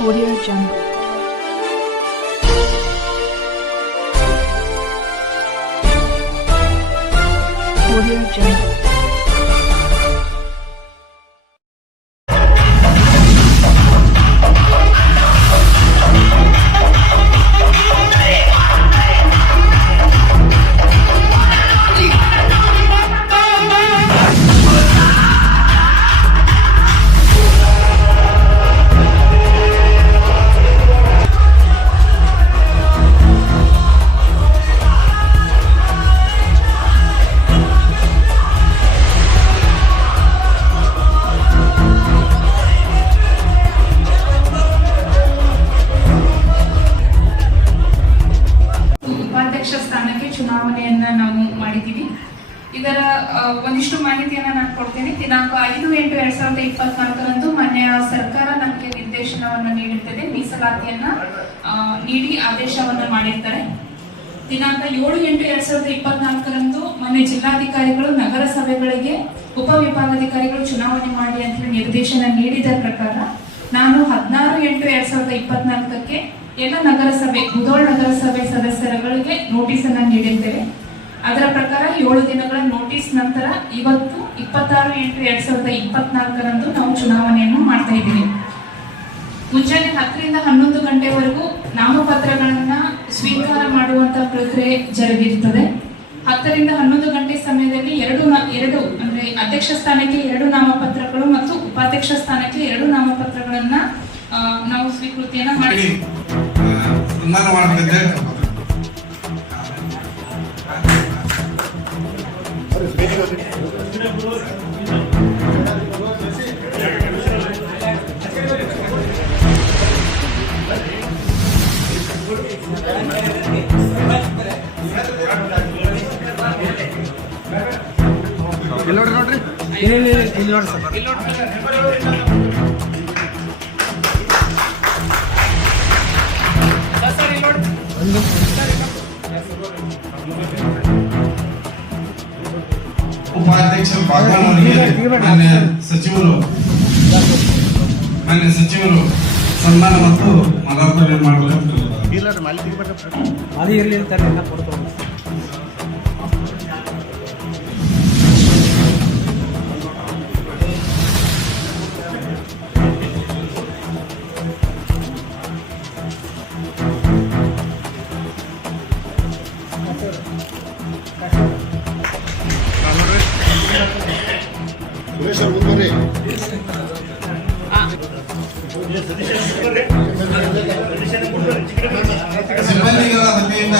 Audio Jungle. Audio Jungle. ಉಪಾಧ್ಯಕ್ಷ ಸ್ಥಾನಕ್ಕೆ ಚುನಾವಣೆಯನ್ನ ನಾವು ಮಾಡಿದ್ದೀವಿ. ಇದರ ಒಂದಿಷ್ಟು ಮಾಹಿತಿಯನ್ನ ನಾನು ಕೊಡ್ತೇನೆ. ದಿನಾಂಕ 5/8/2024 ಮಾನ್ಯ ಸರ್ಕಾರ ನಮಗೆ ನಿರ್ದೇಶನವನ್ನು ನೀಡಿರ್ತದೆ, ಮೀಸಲಾತಿಯನ್ನ ನೀಡಿ ಆದೇಶವನ್ನು ಮಾಡಿರ್ತಾರೆ. ದಿನಾಂಕ 7/8/2024 ಮಾನ್ಯ ಜಿಲ್ಲಾಧಿಕಾರಿಗಳು ನಗರಸಭೆಗಳಿಗೆ ಉಪವಿಭಾಗಾಧಿಕಾರಿಗಳು ಚುನಾವಣೆ ಮಾಡಿ ಅಂತ ನಿರ್ದೇಶನ ನೀಡಿದ ಪ್ರಕಾರ ನಾನು 16/8/2024 ಎಲ್ಲ ನಗರಸಭೆ ಮುಧೋಳ್ ನಗರಸಭೆ ಸದಸ್ಯರುಗಳಿಗೆ ನೋಟಿಸ್ ಅನ್ನ ನೀಡಿದ್ದೇವೆ. ಅದರ ಪ್ರಕಾರ 7 ದಿನಗಳ ನೋಟಿಸ್ ನಂತರ ಇವತ್ತು 26/8/2024 ನಾವು ಚುನಾವಣೆಯನ್ನು ಮಾಡ್ತಾ ಇದ್ದೀವಿ. ಮುಂಜಾನೆ 10 ರಿಂದ 11 ಗಂಟೆವರೆಗೂ ನಾಮಪತ್ರಗಳನ್ನ ಸ್ವೀಕಾರ ಮಾಡುವಂತಹ ಪ್ರಕ್ರಿಯೆ ಜರುಗಿರುತ್ತದೆ. 10 ರಿಂದ 11 ಗಂಟೆ ಸಮಯದಲ್ಲಿ ಎರಡು ಅಂದ್ರೆ ಅಧ್ಯಕ್ಷ ಸ್ಥಾನಕ್ಕೆ 2 ನಾಮಪತ್ರಗಳು ಮತ್ತು ಉಪಾಧ್ಯಕ್ಷ ಸ್ಥಾನಕ್ಕೆ 2 ನಾಮಪತ್ರಗಳನ್ನ ನಾವು ಸ್ವೀಕೃತಿಯನ್ನ ಮಾಡಿ ನೋಡ್ರಿ ಉಪಾಧ್ಯಕ್ಷ ಭಗವಾನ್ ಅವರಿಗೆ ಮಾನ್ಯ ಸಚಿವರು ಸನ್ಮಾನ ಮತ್ತು ಮಾಲಾರ್ಪಣೆ ಮಾಡಬೇಕು. ಸಿಬ್ಬಂದಿಗಳ ವತಿಯಿಂದ